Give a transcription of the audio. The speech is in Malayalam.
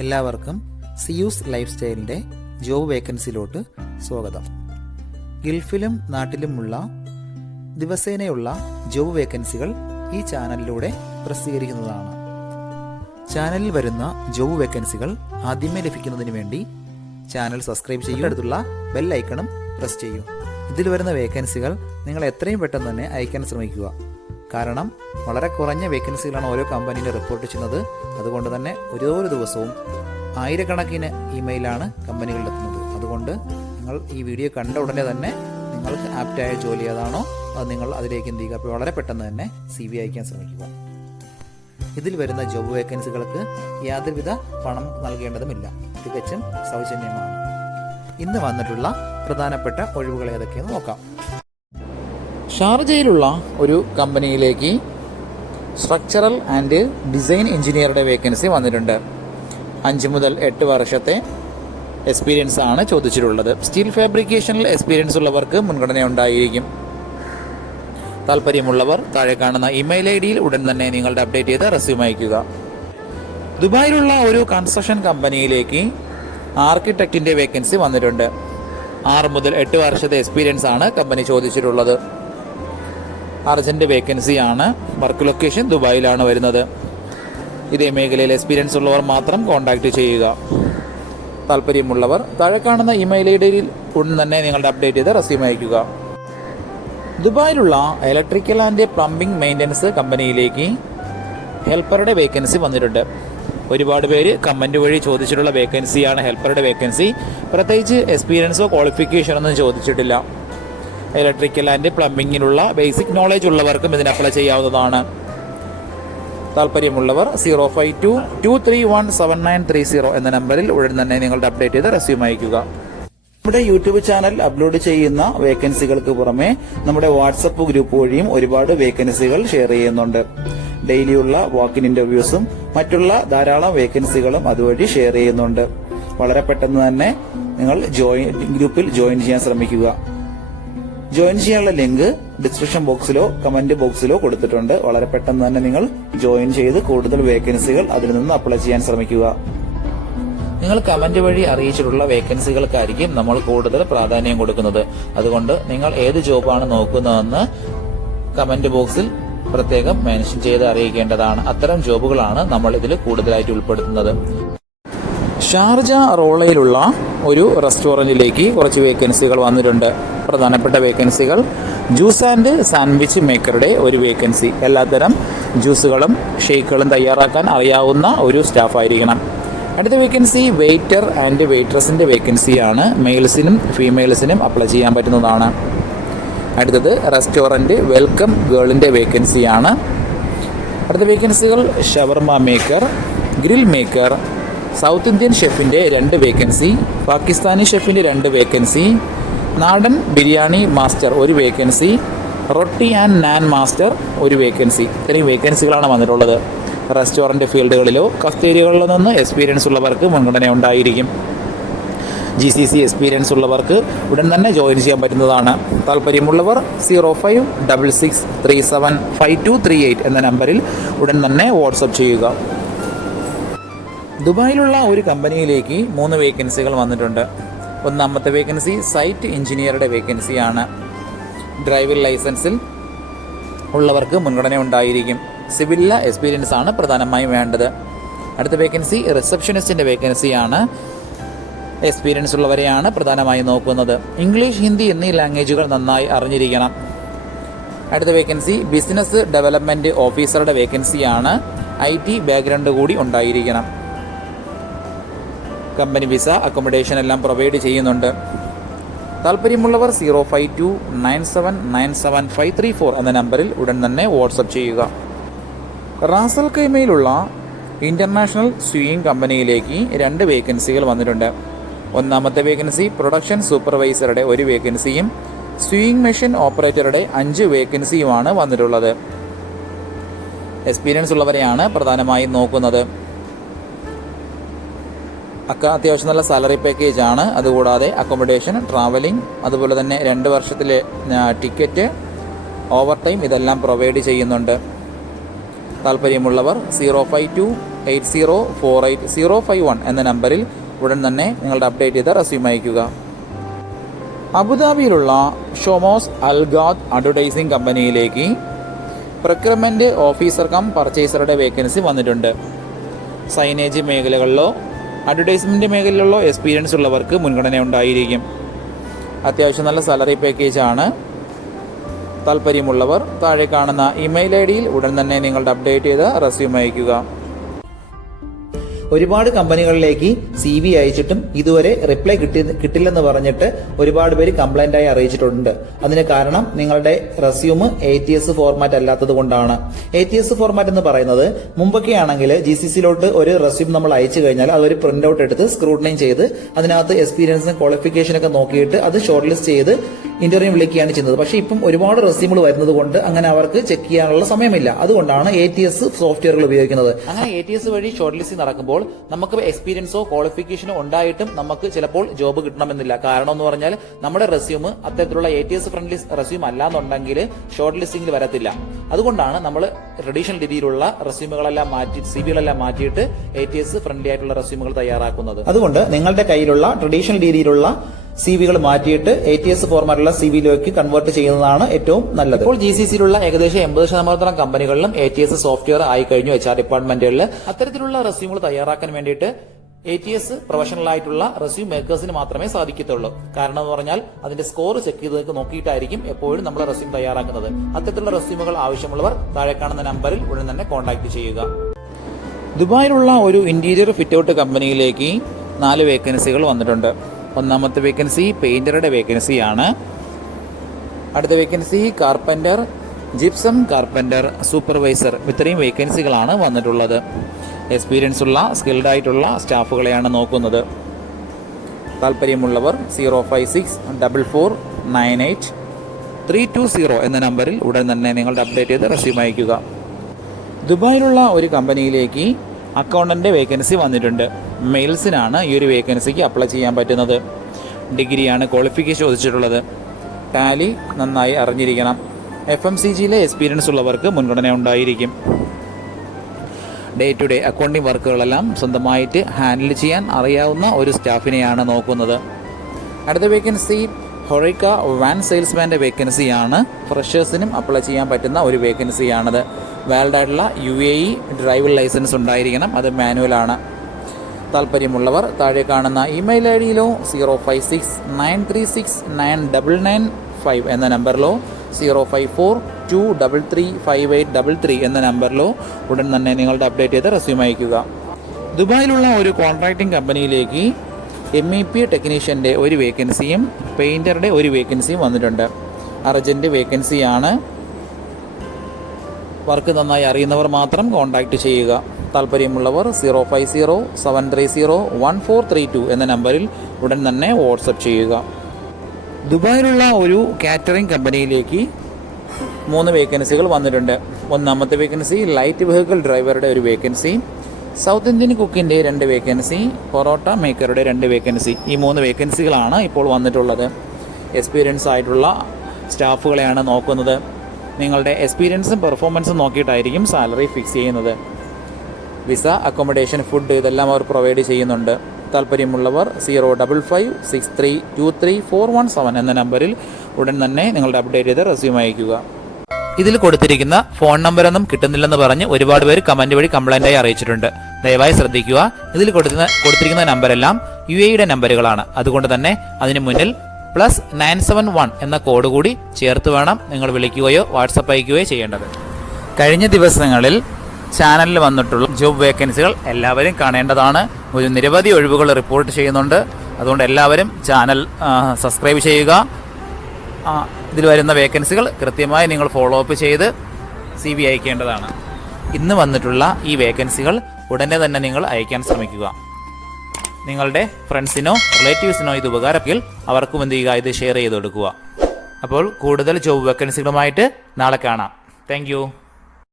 എല്ലാവർക്കും സിയൂസ് ലൈഫ് സ്റ്റൈലിൻ്റെ ജോബ് വേക്കൻസിയിലോട്ട് സ്വാഗതം. ഗൾഫിലും നാട്ടിലുമുള്ള ദിവസേനയുള്ള ജോബ് വേക്കൻസികൾ ഈ ചാനലിലൂടെ പ്രസിദ്ധീകരിക്കുന്നതാണ്. ചാനലിൽ വരുന്ന ജോബ് വേക്കൻസികൾ ആദ്യമേ ലഭിക്കുന്നതിന് വേണ്ടി ചാനൽ സബ്സ്ക്രൈബ് ചെയ്യുക, അടുത്തുള്ള ബെൽ ഐക്കണും പ്രസ് ചെയ്യൂ. ഇതിൽ വരുന്ന വേക്കൻസികൾ നിങ്ങൾ എത്രയും പെട്ടെന്ന് തന്നെ അയക്കാൻ ശ്രമിക്കുക. കാരണം വളരെ കുറഞ്ഞ വേക്കൻസികളാണ് ഓരോ കമ്പനിയിൽ റിപ്പോർട്ട് ചെയ്യുന്നത്. അതുകൊണ്ട് തന്നെ ഓരോ ദിവസവും ആയിരക്കണക്കിന് ഇമെയിലാണ് കമ്പനികളിലെത്തുന്നത്. അതുകൊണ്ട് നിങ്ങൾ ഈ വീഡിയോ കണ്ട ഉടനെ തന്നെ നിങ്ങൾക്ക് ആപ്റ്റായ ജോലി ഏതാണോ അത് നിങ്ങൾ അതിലേക്ക് എന്ത് ചെയ്യുക. അപ്പോൾ വളരെ പെട്ടെന്ന് തന്നെ CV അയക്കാൻ ശ്രമിക്കുക. ഇതിൽ വരുന്ന ജോബ് വേക്കൻസികൾക്ക് യാതൊരുവിധ പണം നൽകേണ്ടതുമില്ല, തികച്ചും സൗജന്യമാണ്. ഇന്ന് വന്നിട്ടുള്ള പ്രധാനപ്പെട്ട ഒഴിവുകൾ ഏതൊക്കെയെന്ന് നോക്കാം. ഷാർജയിലുള്ള ഒരു കമ്പനിയിലേക്ക് സ്ട്രക്ചറൽ ആൻഡ് ഡിസൈൻ എഞ്ചിനീയറുടെ വേക്കൻസി വന്നിട്ടുണ്ട്. 5 മുതൽ 8 വർഷത്തെ എക്സ്പീരിയൻസ് ആണ് ചോദിച്ചിട്ടുള്ളത്. സ്റ്റീൽ ഫാബ്രിക്കേഷനിൽ എക്സ്പീരിയൻസ് ഉള്ളവർക്ക് മുൻഗണന ഉണ്ടായിരിക്കും. താല്പര്യമുള്ളവർ താഴെ കാണുന്ന ഇമെയിൽ ID-യിൽ ഉടൻ തന്നെ നിങ്ങളുടെ അപ്ഡേറ്റ് ചെയ്ത് റെസ്യൂം അയയ്ക്കുക. ദുബായിലുള്ള ഒരു കൺസ്ട്രക്ഷൻ കമ്പനിയിലേക്ക് ആർക്കിടെക്റ്റിന്റെ വേക്കൻസി വന്നിട്ടുണ്ട്. 6 മുതൽ 8 വർഷത്തെ എക്സ്പീരിയൻസ് ആണ് കമ്പനി ചോദിച്ചിട്ടുള്ളത്. അർജന്റ് വേക്കൻസിയാണ്. വർക്ക് ലൊക്കേഷൻ ദുബായിലാണ് വരുന്നത്. ഇതേ മേഖലയിൽ എക്സ്പീരിയൻസ് ഉള്ളവർ മാത്രം കോൺടാക്ട് ചെയ്യുക. താല്പര്യമുള്ളവർ താഴെ കാണുന്ന ഇമെയിൽ ID-യിൽ ഉടൻ തന്നെ നിങ്ങളുടെ അപ്ഡേറ്റ് ചെയ്ത് റെസ്യൂം അയയ്ക്കുക. ദുബായിലുള്ള ഇലക്ട്രിക്കൽ ആൻഡ് പ്ലംബിംഗ് മെയിൻ്റനൻസ് കമ്പനിയിലേക്ക് ഹെൽപ്പറുടെ വേക്കൻസി വന്നിട്ടുണ്ട്. ഒരുപാട് പേര് കമന്റ് വഴി ചോദിച്ചിട്ടുള്ള വേക്കൻസിയാണ് ഹെൽപ്പറുടെ വേക്കൻസി. പ്രത്യേകിച്ച് എക്സ്പീരിയൻസോ ക്വാളിഫിക്കേഷനോ ഒന്നും ചോദിച്ചിട്ടില്ല. ഇലക്ട്രിക്കൽ ആൻഡ് പ്ലംബിങ്ങിനുള്ള ബേസിക് നോളേജ് ഉള്ളവർക്കും ഇതിന് അപ്ലൈ ചെയ്യാവുന്നതാണ്. താല്പര്യമുള്ളവർ 05223179930 എന്ന നമ്പറിൽ ഉടൻ തന്നെ നിങ്ങളുടെ അപ്ഡേറ്റ് ചെയ്ത് റെസ്യൂം അയയ്ക്കുക. നമ്മുടെ യൂട്യൂബ് ചാനൽ അപ്ലോഡ് ചെയ്യുന്ന വേക്കൻസികൾക്ക് പുറമെ നമ്മുടെ വാട്സപ്പ് ഗ്രൂപ്പ് വഴിയും ഒരുപാട് വേക്കൻസികൾ ഷെയർ ചെയ്യുന്നുണ്ട്. ഡെയിലിയുള്ള വാക്കിൻ ഇന്റർവ്യൂസും മറ്റുള്ള ധാരാളം വേക്കൻസികളും അതുവഴി ഷെയർ ചെയ്യുന്നുണ്ട്. വളരെ പെട്ടെന്ന് തന്നെ നിങ്ങൾ ഗ്രൂപ്പിൽ ജോയിൻ ചെയ്യാൻ ശ്രമിക്കുക. ജോയിൻ ചെയ്യാനുള്ള ലിങ്ക് ഡിസ്ക്രിപ്ഷൻ ബോക്സിലോ കമന്റ് ബോക്സിലോ കൊടുത്തിട്ടുണ്ട്. വളരെ പെട്ടെന്ന് തന്നെ നിങ്ങൾ ജോയിൻ ചെയ്ത് കൂടുതൽ വേക്കൻസികൾ അതിൽ നിന്ന് അപ്ലൈ ചെയ്യാൻ ശ്രമിക്കുക. നിങ്ങൾ കമന്റ് വഴി അറിയിച്ചിട്ടുള്ള വേക്കൻസികൾക്കായിരിക്കും നമ്മൾ കൂടുതൽ പ്രാധാന്യം കൊടുക്കുന്നത്. അതുകൊണ്ട് നിങ്ങൾ ഏത് ജോബാണ് നോക്കുന്നതെന്ന് കമന്റ് ബോക്സിൽ പ്രത്യേകം മെൻഷൻ ചെയ്ത് അറിയിക്കേണ്ടതാണ്. അത്തരം ജോബുകളാണ് നമ്മൾ ഇതിൽ കൂടുതലായിട്ട് ഉൾപ്പെടുത്തുന്നത്. ഷാർജ റോളയിലുള്ള ഒരു റെസ്റ്റോറന്റിലേക്ക് കുറച്ച് വേക്കൻസികൾ വന്നിട്ടുണ്ട്. പ്രധാനപ്പെട്ട വേക്കൻസികൾ ജ്യൂസ് ആൻഡ് സാൻഡ്വിച്ച് മേക്കറുടെ ഒരു വേക്കൻസി. എല്ലാത്തരം ജ്യൂസുകളും ഷേക്കുകളും തയ്യാറാക്കാൻ അറിയാവുന്ന ഒരു സ്റ്റാഫ് ആയിരിക്കണം. അടുത്ത വേക്കൻസി വെയിറ്റർ ആൻഡ് വെയിട്രസിന്റെ വേക്കൻസിയാണ്. മെയിൽസിനും ഫീമെയിൽസിനും അപ്ലൈ ചെയ്യാൻ പറ്റുന്നതാണ്. അടുത്തത് റെസ്റ്റോറന്റ് വെൽക്കം ഗേളിന്റെ വേക്കൻസിയാണ്. അടുത്ത വേക്കൻസികൾ shawarma maker, grill maker, south Indian ഷെഫിന്റെ 2 വേക്കൻസി, പാകിസ്ഥാനി ഷെഫിന്റെ 2 വേക്കൻസി, നാടൻ biryani master 1 vacancy, roti and naan master 1 vacancy. ഇത്രയും വേക്കൻസികളാണ് വന്നിട്ടുള്ളത്. റെസ്റ്റോറന്റ് ഫീൽഡുകളിലോ കഫ്റ്റേരിയകളിലോ നിന്ന് എക്സ്പീരിയൻസ് ഉള്ളവർക്ക് മുൻഗണന ഉണ്ടായിരിക്കും. GCC എക്സ്പീരിയൻസ് ഉള്ളവർക്ക് ഉടൻ തന്നെ ജോയിൻ ചെയ്യാൻ പറ്റുന്നതാണ്. താല്പര്യമുള്ളവർ 0566375238 എന്ന നമ്പറിൽ ഉടൻ തന്നെ വാട്സപ്പ് ചെയ്യുക. ദുബായിലുള്ള ഒരു കമ്പനിയിലേക്ക് 3 വേക്കൻസികൾ വന്നിട്ടുണ്ട്. ഒന്നാമത്തെ വേക്കൻസി സൈറ്റ് എഞ്ചിനീയറുടെ വേക്കൻസിയാണ്. ഡ്രൈവിംഗ് ലൈസൻസിൽ ഉള്ളവർക്ക് മുൻഗണന ഉണ്ടായിരിക്കും. സിവിലിലെ എക്സ്പീരിയൻസ് ആണ് പ്രധാനമായും വേണ്ടത്. അടുത്ത വേക്കൻസി റിസപ്ഷനിസ്റ്റിന്റെ വേക്കൻസിയാണ്. എക്സ്പീരിയൻസ് ഉള്ളവരെയാണ് പ്രധാനമായും നോക്കുന്നത്. ഇംഗ്ലീഷ്, ഹിന്ദി എന്നീ ലാംഗ്വേജുകൾ നന്നായി അറിഞ്ഞിരിക്കണം. അടുത്ത വേക്കൻസി ബിസിനസ് ഡെവലപ്മെന്റ് ഓഫീസറുടെ വേക്കൻസിയാണ്. IT ബാക്ക്ഗ്രൗണ്ട് കൂടി ഉണ്ടായിരിക്കണം. കമ്പനി വിസ, അക്കോമഡേഷൻ എല്ലാം പ്രൊവൈഡ് ചെയ്യുന്നുണ്ട്. താല്പര്യമുള്ളവർ 05297975334 എന്ന നമ്പറിൽ ഉടൻ തന്നെ വാട്സപ്പ് ചെയ്യുക. റാസൽ ഖൈമയിലുള്ള ഇന്റർനാഷണൽ സ്വിയിങ് കമ്പനിയിലേക്ക് 2 വേക്കൻസികൾ വന്നിട്ടുണ്ട്. ഒന്നാമത്തെ വേക്കൻസി പ്രൊഡക്ഷൻ സൂപ്പർവൈസറുടെ 1 വേക്കൻസിയും സ്വിയിങ് മെഷീൻ ഓപ്പറേറ്ററുടെ 5 വേക്കൻസിയുമാണ് വന്നിട്ടുള്ളത്. എക്സ്പീരിയൻസ് ഉള്ളവരെയാണ് പ്രധാനമായും നോക്കുന്നത്. അത്യാവശ്യം നല്ല സാലറി പാക്കേജ് ആണ്. അതുകൂടാതെ അക്കോമഡേഷൻ, ട്രാവലിംഗ്, അതുപോലെ തന്നെ 2 വർഷത്തിലെ ടിക്കറ്റ്, ഓവർ ടൈം ഇതെല്ലാം പ്രൊവൈഡ് ചെയ്യുന്നുണ്ട്. താല്പര്യമുള്ളവർ 804805 എന്ന നമ്പറിൽ ഉടൻ തന്നെ നിങ്ങളുടെ അപ്ഡേറ്റ് ചെയ്ത റെസ്യൂം അയയ്ക്കുക. അബുദാബിയിലുള്ള ഷൊമോസ് അൽഗാദ് അഡ്വർടൈസിംഗ് കമ്പനിയിലേക്ക് പ്രൊക്യൂർമെന്റ് ഓഫീസർ കം പർച്ചേസറുടെ വേക്കൻസി വന്നിട്ടുണ്ട്. സൈനേജ് മേഖലകളിലോ അഡ്വർടൈസ്മെന്റ് മേഖലകളിലോ എക്സ്പീരിയൻസ് ഉള്ളവർക്ക് മുൻഗണന ഉണ്ടായിരിക്കും. അത്യാവശ്യം നല്ല സാലറി പാക്കേജാണ്. താല്പര്യമുള്ളവർ താഴെ കാണുന്ന ഇമെയിൽ ഐഡിയിൽ ഉടൻ തന്നെ നിങ്ങളുടെ അപ്ഡേറ്റ് ചെയ്ത് റെസ്യൂം അയയ്ക്കുക. ഒരുപാട് കമ്പനികളിലേക്ക് CV അയച്ചിട്ടും ഇതുവരെ റിപ്ലൈ കിട്ടില്ലെന്ന് പറഞ്ഞിട്ട് ഒരുപാട് പേര് കംപ്ലൈന്റ് ആയി അറിയിച്ചിട്ടുണ്ട്. അതിന് കാരണം നിങ്ങളുടെ റെസ്യൂം ATS ഫോർമാറ്റ് അല്ലാത്തത് കൊണ്ടാണ്. ATS ഫോർമാറ്റ് എന്ന് പറയുന്നത് മുമ്പൊക്കെ ആണെങ്കിൽ GCCയിലോട്ട് ഒരു റെസ്യൂം നമ്മൾ അയച്ചു കഴിഞ്ഞാൽ അതൊരു പ്രിന്റ് ഔട്ട് എടുത്ത് സ്ക്രൂട്ടനൈ ചെയ്ത് അതിനകത്ത് എക്സ്പീരിയൻസും ക്വാളിഫിക്കേഷനൊക്കെ നോക്കിയിട്ട് അത് ഷോർട്ട് ലിസ്റ്റ് ചെയ്ത് ഇന്റർവ്യൂ വിളിക്കുകയാണ് ചെയ്യുന്നത്. പക്ഷേ ഇപ്പം ഒരുപാട് റെസ്യൂമുകൾ വരുന്നത് കൊണ്ട് അങ്ങനെ അവർക്ക് ചെക്ക് ചെയ്യാനുള്ള സമയമില്ല. അതുകൊണ്ടാണ് ATS സോഫ്റ്റ്വെയറുകൾ ഉപയോഗിക്കുന്നത്. അങ്ങനെ ATS വഴി ഷോർട്ട് ലിസ്റ്റ് നടക്കുമ്പോൾ നമുക്ക് എക്സ്പീരിയൻസോ ക്വാളിഫിക്കേഷനോ ഉണ്ടായിട്ടും നമുക്ക് ചിലപ്പോൾ ജോബ് കിട്ടണമെന്നില്ല. കാരണം എന്ന് പറഞ്ഞാൽ നമ്മുടെ റെസ്യൂം അത്തരത്തിലുള്ള ATS ഫ്രണ്ട്ലി റെസ്യൂം അല്ലാന്നുണ്ടെങ്കിൽ ഷോർട്ട് ലിസ്റ്റിംഗിൽ വരത്തില്ല. അതുകൊണ്ടാണ് നമ്മൾ ട്രഡീഷണൽ രീതിയിലുള്ള റെസ്യൂമുകളെല്ലാം CVകളെല്ലാം മാറ്റിയിട്ട് ATS ഫ്രണ്ട്ലി ആയിട്ടുള്ള റെസ്യൂമുകൾ തയ്യാറാക്കുന്നത്. അതുകൊണ്ട് നിങ്ങളുടെ കയ്യിലുള്ള ട്രഡീഷണൽ രീതിയിലുള്ള CVകൾ മാറ്റിയിട്ട് ATS ഫോർമാറ്റുള്ള CVയിലേക്ക് കൺവേർട്ട് ചെയ്യുന്നതാണ് ഏറ്റവും നല്ലത്. ഇപ്പോൾ GCCയിലുള്ള ഏകദേശം 80% കമ്പനികളിലും ATS സോഫ്റ്റ്വെയർ ആയി കഴിഞ്ഞു. HR ഡിപ്പാർട്ട്മെന്റുകളിൽ അത്തരത്തിലുള്ള റെസ്യൂമുകൾ തയ്യാറാക്കാൻ വേണ്ടിയിട്ട് ATS പ്രൊഫഷണൽ ആയിട്ടുള്ള റെസ്യൂം മേക്കേഴ്സിന് മാത്രമേ സാധിക്കത്തുള്ളൂ. കാരണം എന്ന് പറഞ്ഞാൽ അതിന്റെ സ്കോർ ചെക്ക് ചെയ്ത് നോക്കിയിട്ടായിരിക്കും എപ്പോഴും നമ്മൾ റെസ്യൂം തയ്യാറാക്കുന്നത്. അത്തരത്തിലുള്ള റെസ്യൂമുകൾ ആവശ്യമുള്ളവർ താഴെ കാണുന്ന നമ്പറിൽ ഉടൻ തന്നെ കോൺടാക്ട് ചെയ്യുക. ദുബായിലുള്ള ഒരു ഇന്റീരിയർ ഫിറ്റ് ഔട്ട് കമ്പനിയിലേക്ക് 4 വേക്കൻസികൾ വന്നിട്ടുണ്ട്. ഒന്നാമത്തെ വേക്കൻസി പെയിന്ററുടെ വേക്കൻസിയാണ്. അടുത്ത vacancy carpenter, gypsum carpenter, supervisor. ഇത്രയും വേക്കൻസികളാണ് വന്നിട്ടുള്ളത്. എക്സ്പീരിയൻസ് ഉള്ള സ്കിൽഡ് ആയിട്ടുള്ള സ്റ്റാഫുകളെയാണ് നോക്കുന്നത്. താല്പര്യമുള്ളവർ 0564498 എന്ന നമ്പറിൽ ഉടൻ തന്നെ നിങ്ങളുടെ അപ്ഡേറ്റ് ചെയ്ത് റെസ്യൂം അയയ്ക്കുക. ദുബായിലുള്ള ഒരു കമ്പനിയിലേക്ക് അക്കൗണ്ടന്റ് വേക്കൻസി വന്നിട്ടുണ്ട്. മെയിൽസിനാണ് ഈ ഒരു വേക്കൻസിക്ക് അപ്ലൈ ചെയ്യാൻ പറ്റുന്നത്. ഡിഗ്രിയാണ് ക്വാളിഫിക്കേഷൻ ചോദിച്ചിട്ടുള്ളത്. ടാലി നന്നായി അറിഞ്ഞിരിക്കണം. FMCGയിലെ എക്സ്പീരിയൻസ് ഉള്ളവർക്ക് മുൻഗണന ഉണ്ടായിരിക്കും. ഡേ ടു ഡേ അക്കൗണ്ടിംഗ് വർക്കുകളെല്ലാം സ്വന്തമായിട്ട് ഹാൻഡിൽ ചെയ്യാൻ അറിയാവുന്ന ഒരു സ്റ്റാഫിനെയാണ് നോക്കുന്നത്. അടുത്ത വേക്കൻസി ഹൊറൈക്ക വാൻ സെയിൽസ്മാൻ്റെ വേക്കൻസിയാണ്. ഫ്രഷേഴ്സിനും അപ്ലൈ ചെയ്യാൻ പറ്റുന്ന ഒരു വേക്കൻസിയാണത്. വാലിഡ് ആയിട്ടുള്ള UAE ഡ്രൈവിംഗ് ലൈസൻസ് ഉണ്ടായിരിക്കണം. അത് മാനുവലാണ്. താല്പര്യമുള്ളവർ താഴെ കാണുന്ന ഇമെയിൽ ഐഡിയിലോ 05693699995 എന്ന നമ്പറിലോ 05423358833 എന്ന നമ്പറിലോ ഉടൻ തന്നെ നിങ്ങളുടെ അപ്ഡേറ്റ് ചെയ്ത് റെസ്യൂം അയയ്ക്കുക. ദുബായിലുള്ള ഒരു കോൺട്രാക്ടിംഗ് കമ്പനിയിലേക്ക് MEP ടെക്നീഷ്യൻ്റെ ഒരു വേക്കൻസിയും പെയിന്ററുടെ ഒരു വേക്കൻസിയും വന്നിട്ടുണ്ട്. അർജന്റ് വേക്കൻസിയാണ്. വർക്ക് നന്നായി അറിയുന്നവർ മാത്രം കോൺടാക്ട് ചെയ്യുക. താല്പര്യമുള്ളവർ 050730142 എന്ന നമ്പറിൽ ഉടൻ തന്നെ വാട്സപ്പ് ചെയ്യുക. ദുബായിലുള്ള ഒരു കാറ്ററിംഗ് കമ്പനിയിലേക്ക് 3 വേക്കൻസികൾ വന്നിട്ടുണ്ട്. ഒന്നാമത്തെ വേക്കൻസി ലൈറ്റ് വെഹിക്കിൾ ഡ്രൈവറുടെ ഒരു വേക്കൻസി, സൗത്ത് ഇന്ത്യൻ കുക്കിൻ്റെ 2 വേക്കൻസി, പൊറോട്ട മേക്കറുടെ 2 വേക്കൻസി. ഈ 3 വേക്കൻസികളാണ് ഇപ്പോൾ വന്നിട്ടുള്ളത്. എക്സ്പീരിയൻസ് ആയിട്ടുള്ള സ്റ്റാഫുകളെയാണ് നോക്കുന്നത്. നിങ്ങളുടെ എക്സ്പീരിയൻസും പെർഫോമൻസും നോക്കിയിട്ടായിരിക്കും സാലറി ഫിക്സ് ചെയ്യുന്നത്. വിസ, അക്കോമഡേഷൻ, ഫുഡ് ഇതെല്ലാം അവർ പ്രൊവൈഡ് ചെയ്യുന്നുണ്ട്. താല്പര്യമുള്ളവർ 05563234117 എന്ന നമ്പറിൽ ഉടൻ തന്നെ നിങ്ങളുടെ അപ്ഡേറ്റ് ചെയ്ത് റെസ്യൂം അയയ്ക്കുക. ഇതിൽ കൊടുത്തിരിക്കുന്ന ഫോൺ നമ്പറൊന്നും കിട്ടുന്നില്ലെന്ന് പറഞ്ഞ് ഒരുപാട് പേര് കമന്റ് വഴി കംപ്ലൈന്റായി അറിയിച്ചിട്ടുണ്ട്. ദയവായി ശ്രദ്ധിക്കുക. ഇതിൽ കൊടുത്തിരിക്കുന്ന നമ്പരെല്ലാം UAE നമ്പറുകളാണ്. അതുകൊണ്ട് തന്നെ അതിന് മുന്നിൽ +971 എന്ന കോഡ് കൂടി ചേർത്ത് വേണം നിങ്ങൾ വിളിക്കുകയോ വാട്സപ്പ് അയക്കുകയോ ചെയ്യേണ്ടത്. കഴിഞ്ഞ ദിവസങ്ങളിൽ ചാനലിൽ വന്നിട്ടുള്ള ജോബ് വേക്കൻസികൾ എല്ലാവരും കാണേണ്ടതാണ്. ഒരു നിരവധി ഒഴിവുകൾ റിപ്പോർട്ട് ചെയ്യുന്നുണ്ട്. അതുകൊണ്ട് എല്ലാവരും ചാനൽ സബ്സ്ക്രൈബ് ചെയ്യുക. ഇതിൽ വരുന്ന വേക്കൻസികൾ കൃത്യമായി നിങ്ങൾ ഫോളോ അപ്പ് ചെയ്ത് CV അയക്കേണ്ടതാണ്. ഇന്ന് വന്നിട്ടുള്ള ഈ വേക്കൻസികൾ ഉടനെ തന്നെ നിങ്ങൾ അയക്കാൻ ശ്രമിക്കുക. നിങ്ങളുടെ ഫ്രണ്ട്സിനോ റിലേറ്റീവ്സിനോ ഇത് ഉപകാരമെങ്കിൽ അവർക്കും എന്ത് ചെയ്യുക, ഇത് ഷെയർ ചെയ്ത് കൊടുക്കുക. അപ്പോൾ കൂടുതൽ ജോബ് വേക്കൻസികളുമായിട്ട് നാളെ കാണാം. താങ്ക്